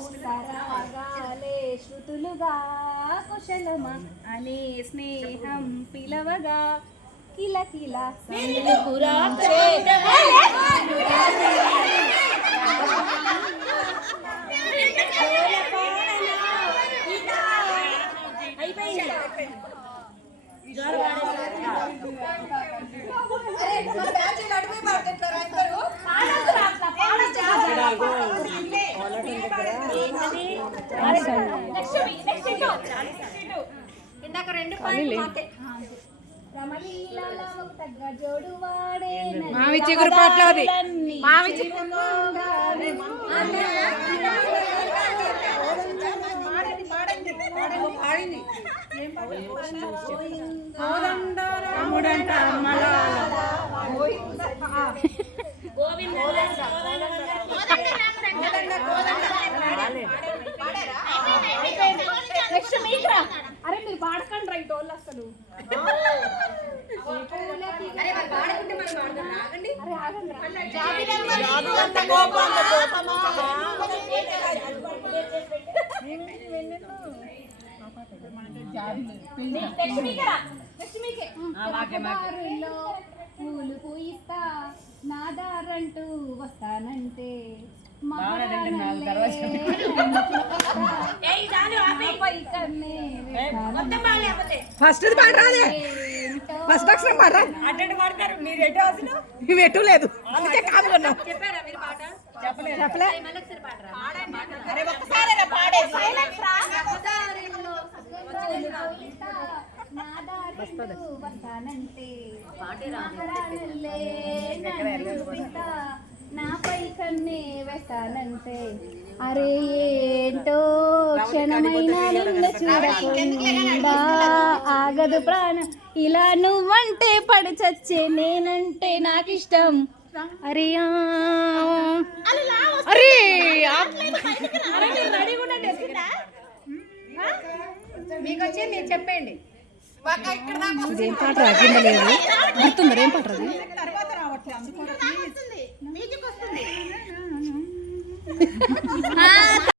సరాగాలే శృతులుగా కుశలమా అనే స్నేహం పిలవగా కిల కిల మావి చిగురు పాటలు అది మావి అరే మీరు పాడకండి రైట్ వాళ్ళు అసలు పూలు పూయిస్తా నా దారంటూ వస్తానంటే ఫస్ట్ పాడరాదే ఫస్ట్ అక్షరం పాడరా మీరు ఎటు లేదు అందుకే కాదు చెప్పలే నాపై కన్నే వేస్తానంటే అరే ఏంటో క్షణమైన నిన్ను చూడకుండా ఆగదు ప్రాణం ఇలా నువ్వంటే పడి చచ్చే నేనంటే నాకు ఇష్టం అరే అరే మీకు వచ్చి మీరు చెప్పండి ఏం పాట రాకుండా లేదు గుర్తుందా ఏం పాట రాదు